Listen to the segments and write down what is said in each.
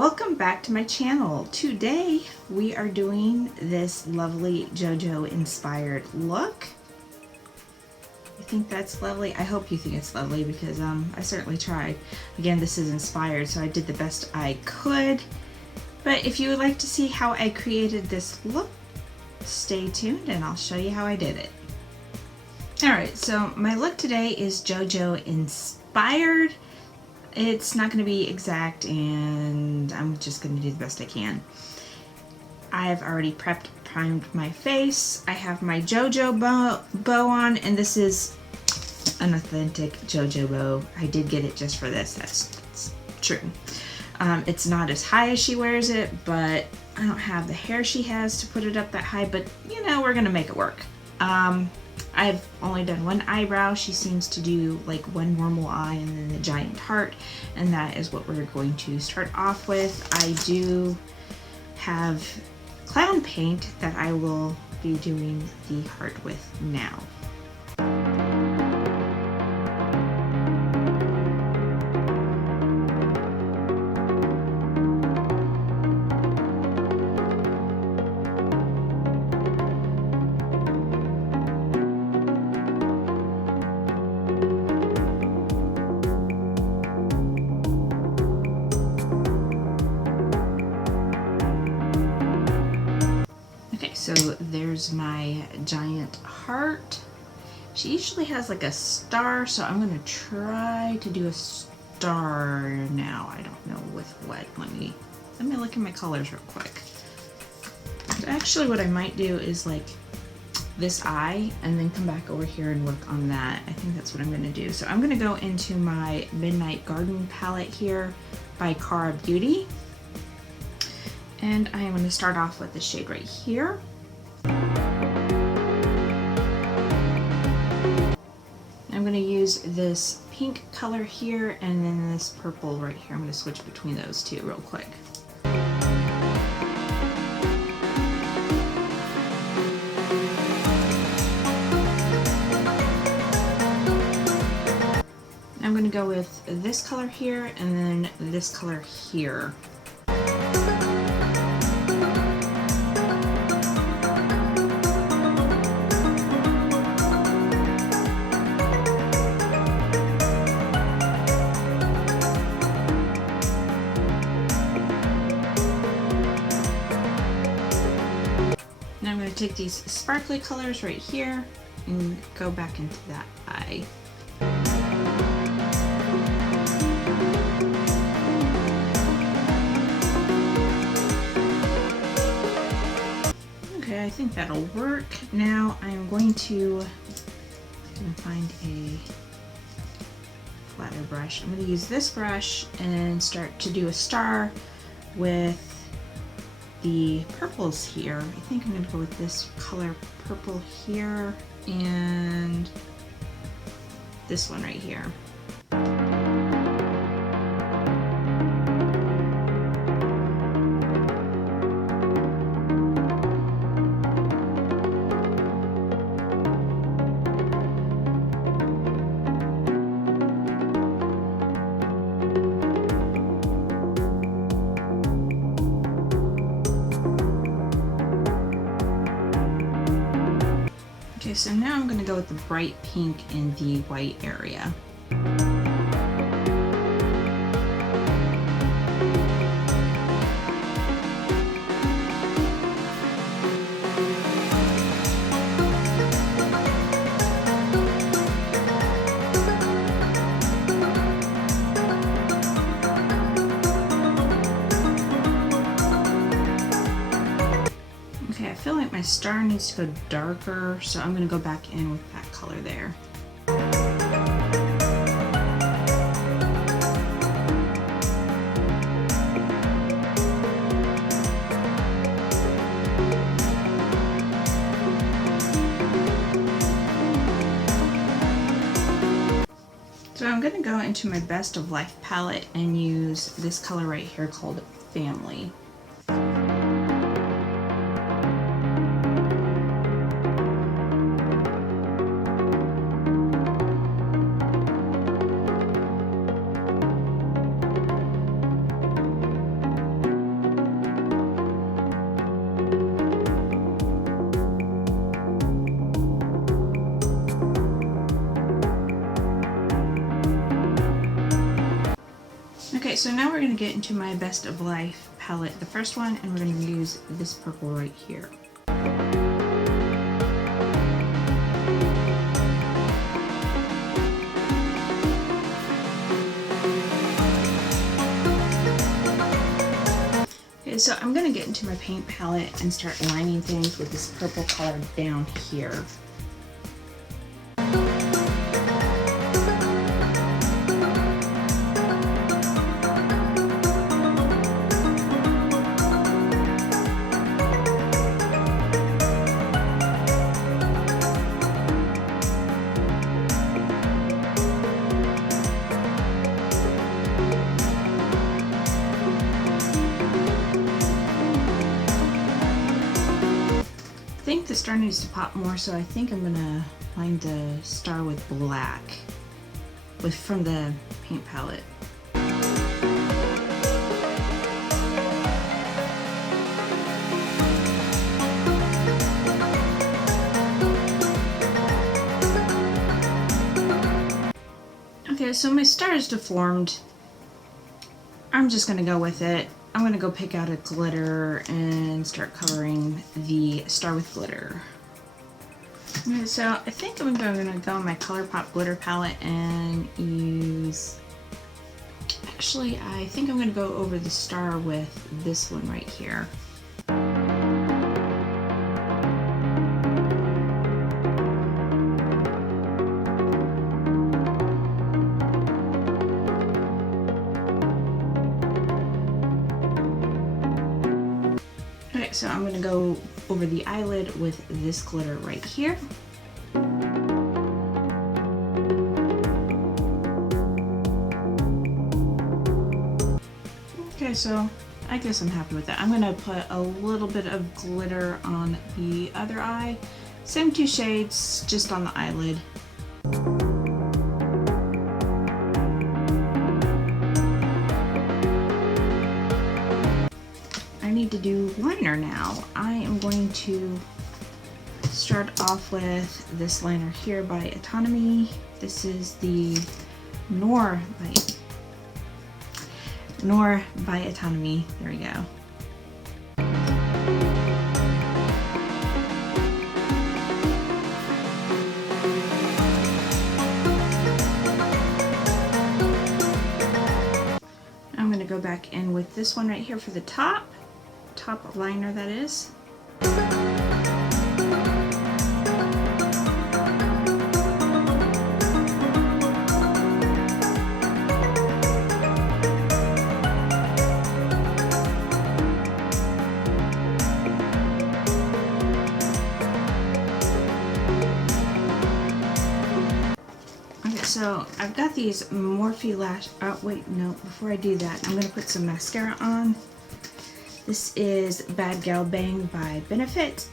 Welcome back to my channel. Today we are doing this lovely JoJo inspired look. You think that's lovely? I hope you think it's lovely because I certainly tried. Again, this is inspired, so I did the best I could. But if you would like to see how I created this look, stay tuned and I'll show you how I did it. Alright, so my look today is JoJo inspired. It's not going to be exact and I'm just going to do the best I can. I've already primed my face. I have my JoJo bow on, and this is an authentic JoJo bow. I did get it just for this, that's true. It's not as high as she wears it, but I don't have the hair she has to put it up that high, but you know, we're going to make it work. I've only done one eyebrow. She seems to do like one normal eye and then the giant heart, and that is what we're going to start off with. I do have clown paint that I will be doing the heart with now. So there's my giant heart. She usually has like a star, so I'm going to try to do a star now. I don't know with what. Let me look at my colors real quick. So actually what I might do is like this eye and then come back over here and work on that. I think that's what I'm going to do. So I'm going to go into my Midnight Garden palette here by Cara Beauty. And I am going to start off with the shade right here. I'm going to use this pink color here and then this purple right here. I'm going to switch between those two real quick. I'm going to go with this color here and then this color here. Take these sparkly colors right here and go back into that eye. Okay, I think that'll work. Now I'm going to find a flatter brush. I'm going to use this brush and start to do a star with the purples here. I think I'm going to go with this color purple here and this one right here. Okay, so now I'm going to go with the bright pink in the white area. I feel like my star needs to go darker, so I'm going to go back in with that color there. So I'm going to go into my Best of Life palette and use this color right here called Family. Okay, so now we're going to get into my Best of Life palette, the first one, and we're going to use this purple right here. Okay, so I'm going to get into my paint palette and start lining things with this purple color down here. I think the star needs to pop more, so I think I'm gonna line the star with black from the paint palette. Okay, so my star is deformed. I'm just gonna go with it. I'm gonna go pick out a glitter and start covering the star with glitter. Okay, so I think I'm gonna go on my ColourPop glitter palette and use, actually I think I'm gonna go over the star with this one right here. So I'm going to go over the eyelid with this glitter right here. Okay, so I guess I'm happy with that. I'm going to put a little bit of glitter on the other eye. Same two shades, just on the eyelid. To do liner now. I am going to start off with this liner here by Autonomy. This is the Noir by Autonomy. There we go. I'm going to go back in with this one right here for the top liner, that is. Okay, so I've got these Morphe lash, oh wait, no, before I do that, I'm going to put some mascara on. This is Bad Gal Bang by Benefit.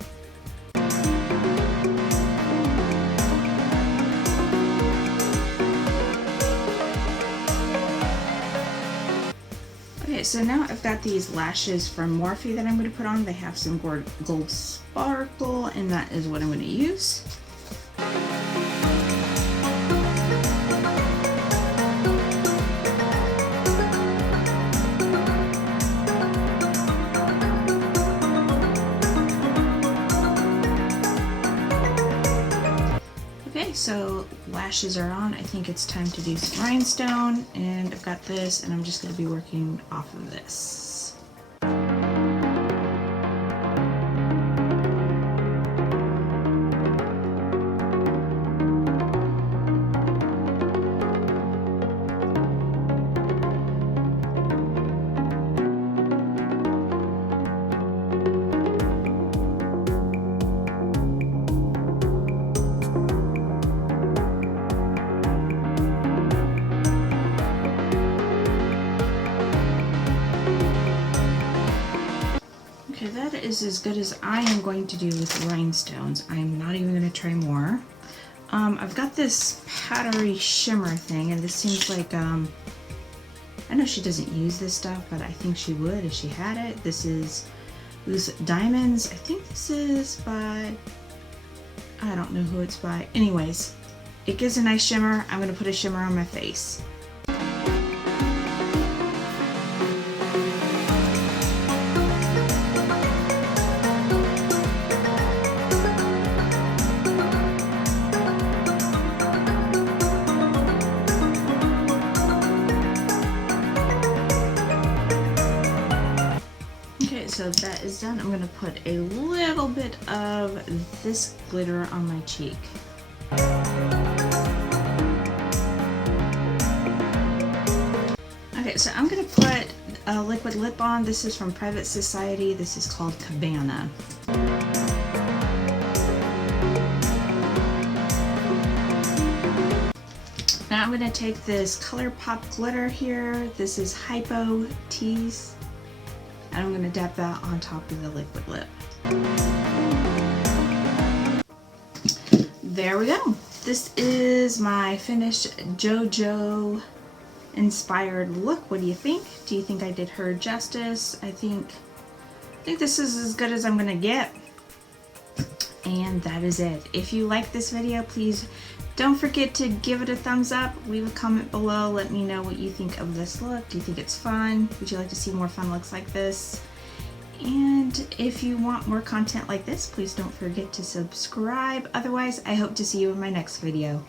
Okay, so now I've got these lashes from Morphe that I'm going to put on. They have some gold sparkle, and that is what I'm going to use. So lashes are on. I think it's time to do some rhinestone, and I've got this, and I'm just going to be working off of this. That is as good as I am going to do with rhinestones. I am not even going to try more. I've got this powdery shimmer thing, and this seems like, I know she doesn't use this stuff, but I think she would if she had it. This is Loose Diamonds. I think this is by, I don't know who it's by. Anyways, it gives a nice shimmer. I'm going to put a shimmer on my face. so that is done. I'm gonna put a little bit of this glitter on my cheek. Okay, so I'm gonna put a liquid lip balm. This is from Private Society. This is called Cabana. Now I'm gonna take this ColourPop glitter here. This is Hypo Tease. And I'm gonna dab that on top of the liquid lip. There we go. This is my finished JoJo inspired look. What do you think? Do you think I did her justice? I think this is as good as I'm gonna get. And that is it. If you like this video, please don't forget to give it a thumbs up. Leave a comment below. Let me know what you think of this look. Do you think it's fun? Would you like to see more fun looks like this? And if you want more content like this, please don't forget to subscribe. Otherwise, I hope to see you in my next video.